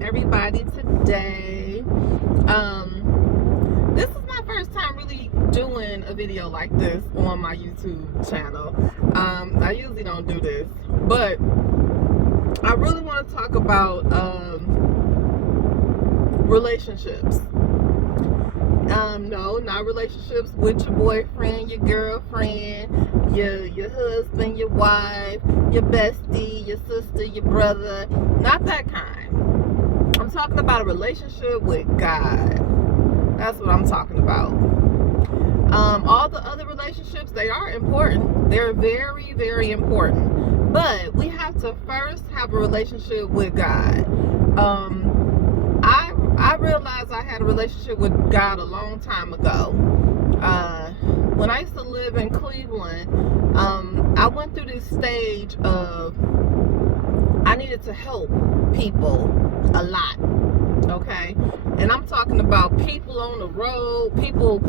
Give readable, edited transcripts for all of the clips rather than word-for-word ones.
everybody today. This is my first time really doing a video like this on my YouTube channel. I usually don't do this, but I really want to talk about relationships. No, not relationships with your boyfriend, your girlfriend, your husband, your wife, your bestie, your sister, your brother. Not that kind. I'm talking about a relationship with God. That's what I'm talking about. All the other relationships, they are important. They're very, very important. But we have to first have a relationship with God. I realized I had a relationship with God a long time ago. When I used to live in Cleveland, I went through this stage of I needed to help people a lot. Okay, and I'm talking about people on the road, people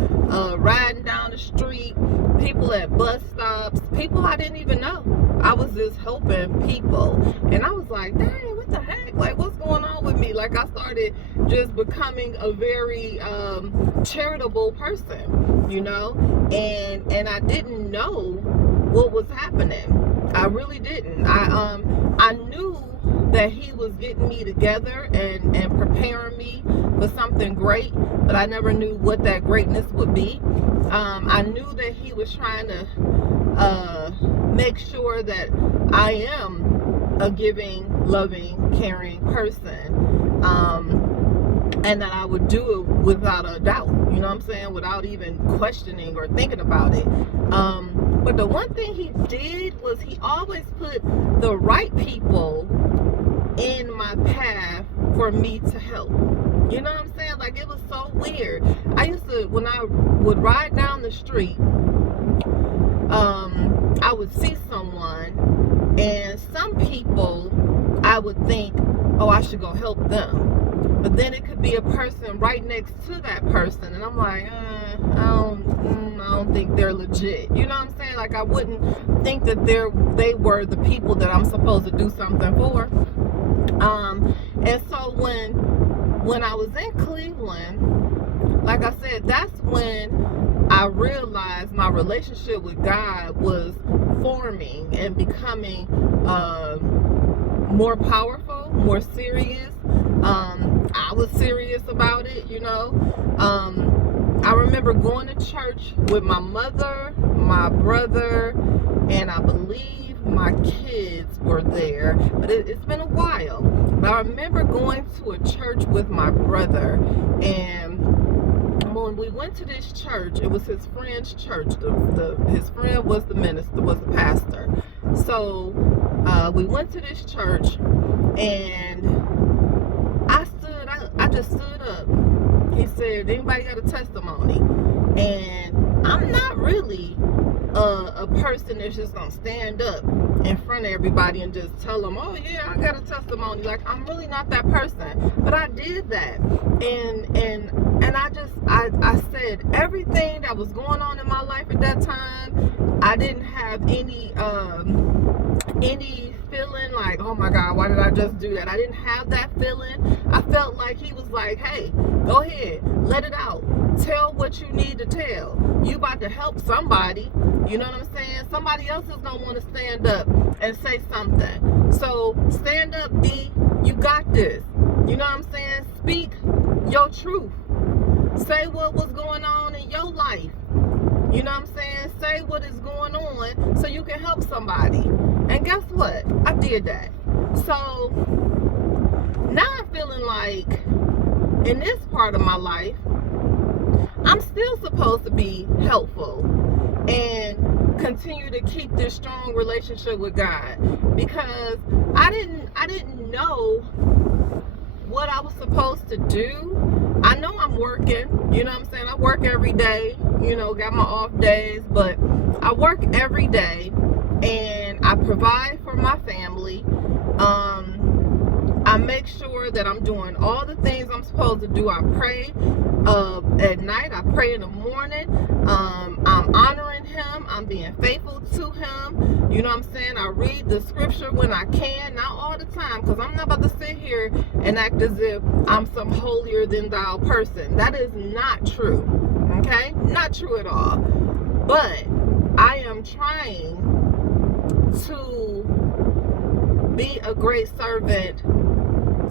riding down the street, people at bus stops, people I didn't even know. I was just helping people, and I was like, dang, what the heck? Like, what's going on with me? Like, I started just becoming a very charitable person, you know, and I didn't know what was happening. I really didn't. I knew that he was getting me together and preparing me for something great, but I never knew what that greatness would be. I knew that he was trying to make sure that I am a giving, loving, caring person, and that I would do it without a doubt, you know what I'm saying, without even questioning or thinking about it. But the one thing he did was he always put the right people in my path for me to help. You know what I'm saying? Like, it was so weird. I used to, when I would ride down the street, I would see someone, and some people I would think, oh, I should go help them. But then it could be a person right next to that person, and I'm like, I don't think they're legit. You know what I'm saying? Like, I wouldn't think that they were the people that I'm supposed to do something for. And so when I was in Cleveland, like I said, that's when I realized my relationship with God was forming and becoming more powerful, more serious. I was serious about it, you know. I remember going to church with my mother, my brother, and I believe my kids were there, but it's been a while. But I remember going to a church with my brother, and when we went to this church, it was his friend's church. His friend was the minister, was the pastor. So we went to this church, and I just stood up. He said, anybody got a testimony? And I'm not really a person that's just gonna stand up in front of everybody and just tell them, oh yeah, I got a testimony. Like, I'm really not that person. But I did that, and I said everything that was going on in my life at that time. I didn't have any feeling like, oh my God, why did I just do that? I didn't have that feeling. I felt like he was like, hey, go ahead, let it out. Tell what you need to tell. You about to help somebody. You know what I'm saying? Somebody else is going to want to stand up and say something. So stand up, D. You got this. You know what I'm saying? Speak your truth. Say what was going on in your life. You know what I'm saying? Say what is going on so you can help somebody. And guess what? I did that. So now I'm feeling like in this part of my life, I'm still supposed to be helpful and continue to keep this strong relationship with God, because I didn't know what I was supposed to do. I know I'm working, you know what I'm saying? I work every day, you know, got my off days, but I work every day and I provide for my family. I make sure that I'm doing all the things I'm supposed to do. I pray at night. I pray in the morning. I'm honoring him. I'm being faithful to him. You know what I'm saying? I read the scripture when I can. Not all the time, because I'm not about to sit here and act as if I'm some holier than thou person. That is not true. Okay? Not true at all. But I am trying to be a great servant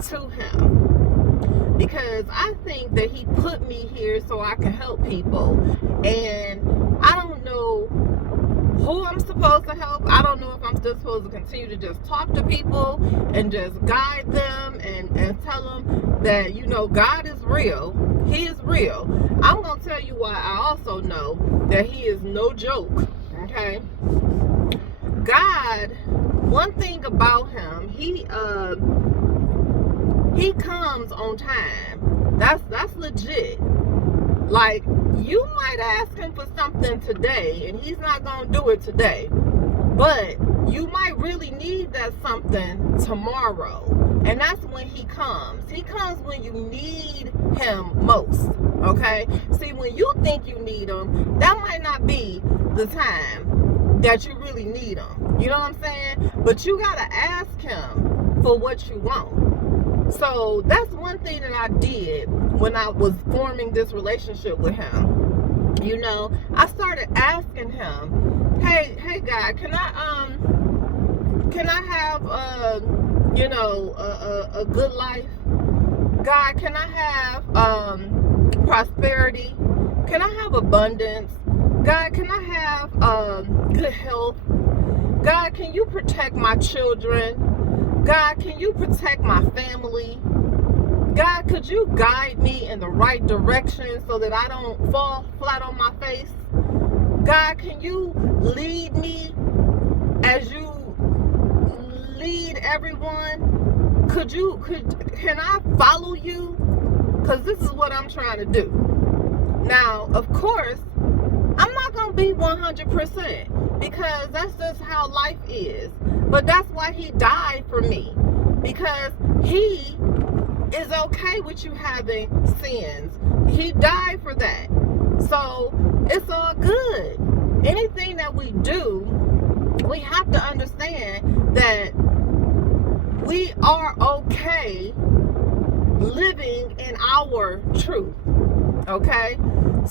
to him, because I think that he put me here so I can help people, and I don't know who I'm supposed to help. I don't know if I'm still supposed to continue to just talk to people and just guide them and tell them that, you know, God is real. He is real. I'm going to tell you why I also know that he is no joke. Okay? God, one thing about him, he comes on time. That's legit. Like, you might ask him for something today and he's not gonna do it today, but you might really need that something tomorrow, and that's when he comes. He comes when you need him most. Okay? See, when you think you need him, that might not be the time that you really need him. You know what I'm saying? But you gotta ask him for what you want. So that's one thing that I did when I was forming this relationship with him. You know, I started asking him, hey God, can I have a good life? God, can I have prosperity? Can I have abundance? God, can I have good health? God, can you protect my children? God, can you protect my family? God, could you guide me in the right direction so that I don't fall flat on my face? God, can you lead me as you lead everyone? Can I follow you? Because this is what I'm trying to do. Now, of course, I'm not going to be 100%, because that's just how life is. But that's why he died for me, because he is okay with you having sins. He died for that. So it's all good. Anything that we do, we have to understand that we are okay living in our truth. Okay?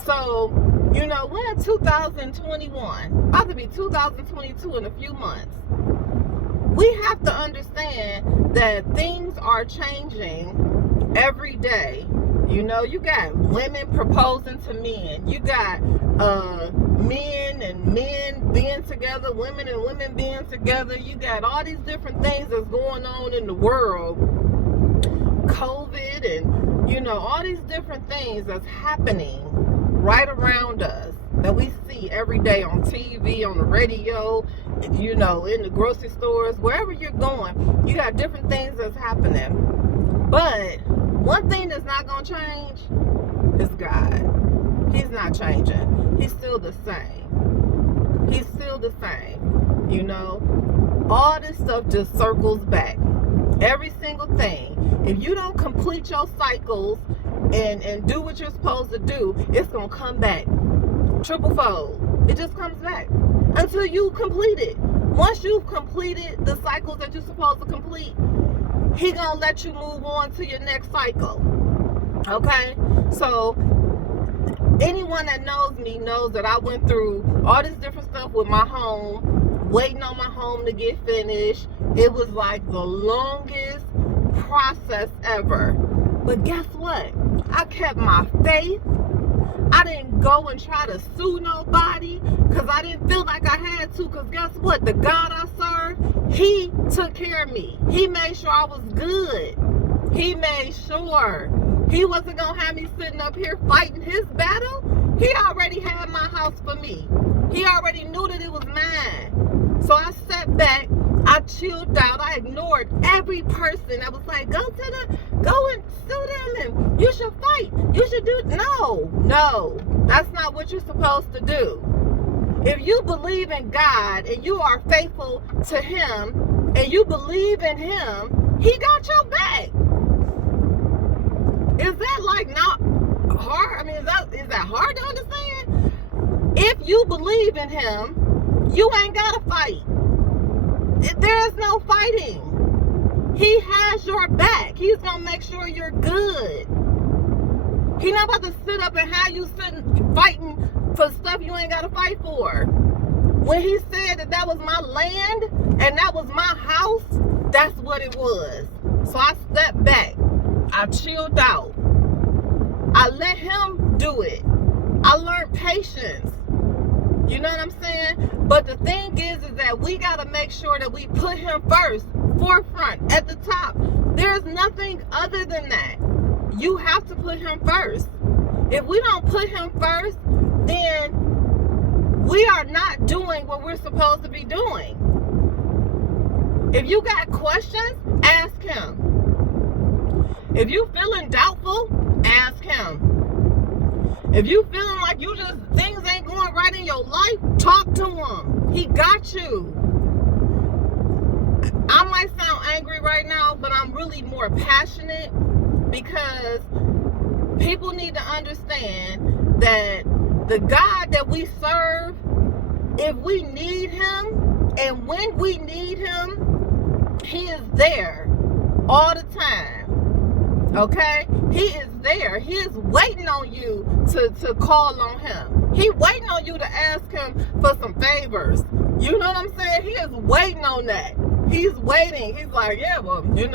So, you know, we're in 2021, about to be 2022 in a few months. We have to understand that things are changing every day. You know, you got women proposing to men. You got men and men being together, women and women being together. You got all these different things that's going on in the world. COVID and, you know, all these different things that's happening right around us that we see every day on TV, on the radio, you know, in the grocery stores, wherever you're going, you got different things that's happening. But one thing that's not going to change is God. He's not changing. He's still the same. He's still the same. You know, all this stuff just circles back. Every single thing. If you don't complete your cycles and do what you're supposed to do, it's going to come back triple fold. It just comes back until you complete it. Once you've completed the cycles that you're supposed to complete, he gonna let you move on to your next cycle. Okay? So anyone that knows me knows that I went through all this different stuff with my home, waiting on my home to get finished. It was like the longest process ever. But guess what? I kept my faith. I didn't go and try to sue nobody because I didn't feel like I had to, because guess what? The God I serve, he took care of me. He made sure I was good. He made sure. He wasn't going to have me sitting up here fighting his battle. He already had my house for me. He already knew that it was mine. So I sat back. I chilled out. I ignored every person that was like, go and sue them and you should fight. You should do. No, that's not what you're supposed to do. If you believe in God and you are faithful to him and you believe in him, he got your back. Is that like not hard? I mean, is that hard to understand? If you believe in him, you ain't gotta fight. There is no fighting. He has your back. He's gonna make sure you're good. He not about to sit up and have you sitting fighting for stuff you ain't gotta fight for. When he said that was my land and that was my house, that's what it was. So I stepped back. I chilled out. I let him do it. I learned patience. You know what I'm saying? But the thing is that we got to make sure that we put him first, forefront, at the top. There's nothing other than that. You have to put him first. If we don't put him first, then we are not doing what we're supposed to be doing. If you got questions, ask him. If you feeling doubtful, ask him. If you feeling like things ain't going right in your life, talk to him. He got you. I might sound angry right now, but I'm really more passionate because people need to understand that the God that we serve, if we need him and when we need him, he is there all the time. Okay? He is there. He is waiting on you to call on him. He waiting on you to ask him for some favors. You know what I'm saying? He is waiting on that. He's waiting. He's like, yeah, well, you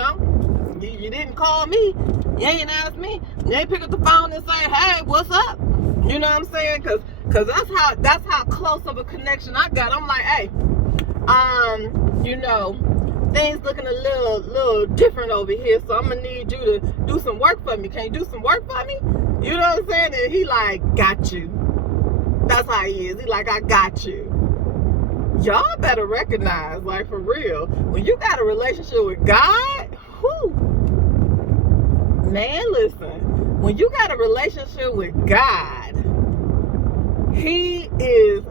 didn't call me. You ain't asked me. You ain't pick up the phone and say, hey, what's up? You know what I'm saying? Cause that's how close of a connection I got. I'm like, hey, things looking a little different over here, so I'm gonna need you to do some work for me. Can you do some work for me? You know what I'm saying? And he like, got you. That's how he is. He like, I got you. Y'all better recognize, like, for real, when you got a relationship with God, man, listen, when you got a relationship with God, he is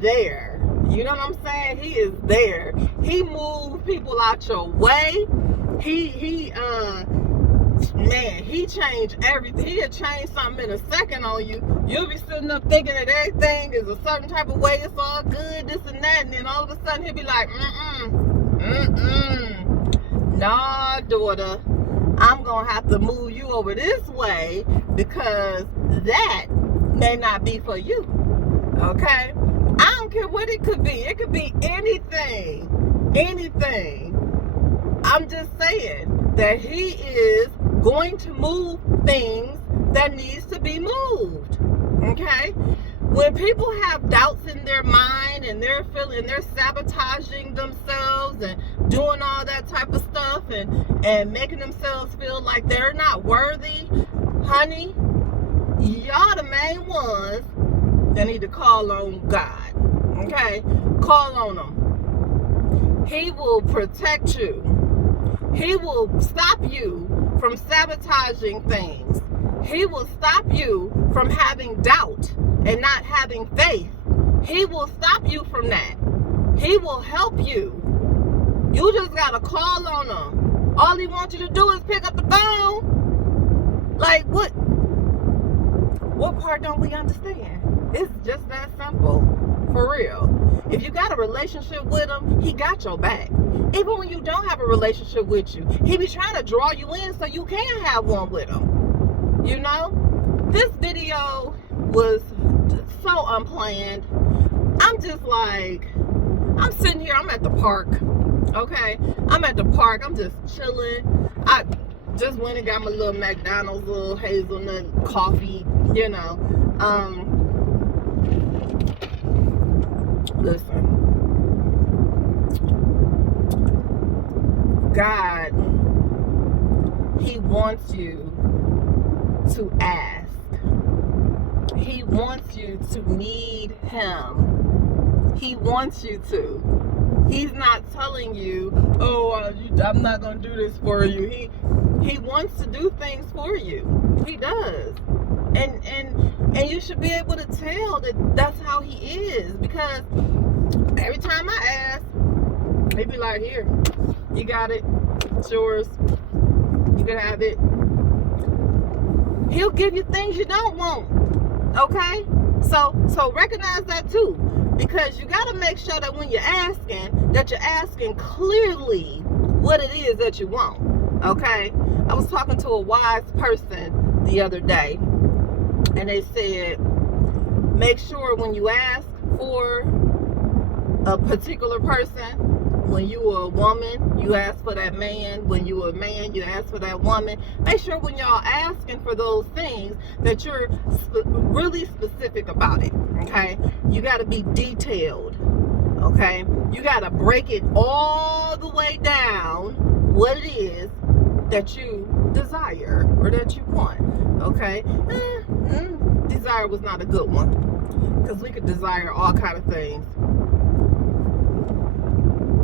there. You know what I'm saying? He is there. He moves people out your way. He changed everything. He'll change something in a second on you. You'll be sitting up thinking that everything is a certain type of way. It's all good, this and that. And then all of a sudden he'll be like, nah, daughter, I'm going to have to move you over this way because that may not be for you. Okay? I don't care what it could be. It could be anything. Anything. I'm just saying that he is going to move things that needs to be moved. Okay? When people have doubts in their mind and they're sabotaging themselves and doing all that type of stuff and making themselves feel like they're not worthy, honey, y'all the main ones that need to call on God. Okay? Call on him. He will protect you. He will stop you from sabotaging things. He will stop you from having doubt and not having faith. He will stop you from that. He will help you. You just gotta call on him. All he wants you to do is pick up the phone. Like, what part don't we understand? It's just that simple. For real. If you got a relationship with him, he got your back. Even when you don't have a relationship with you, he be trying to draw you in so you can have one with him. You know? This video was so unplanned. I'm just like, I'm sitting here, I'm at the park. Okay? I'm at the park, I'm just chilling. I just went and got my little McDonald's, little hazelnut coffee, you know. Listen, God, he wants you to ask. He wants you to need him. He wants you to. He's not telling you, oh, I'm not going to do this for you. He wants to do things for you. He does. And you should be able to tell that that's how he is, because every time I ask, he be like, here, you got it, it's yours, you can have it. He'll give you things you don't want. Okay? So recognize that too, because you got to make sure that when you're asking, that you're asking clearly what it is that you want. Okay? I was talking to a wise person the other day, and they said, make sure when you ask for a particular person, when you were a woman, you ask for that man. When you were a man, you ask for that woman. Make sure when y'all asking for those things that you're really specific about it. Okay? You got to be detailed. Okay? You got to break it all the way down what it is that you desire or that you want. Okay? Desire was not a good one, because we could desire all kind of things.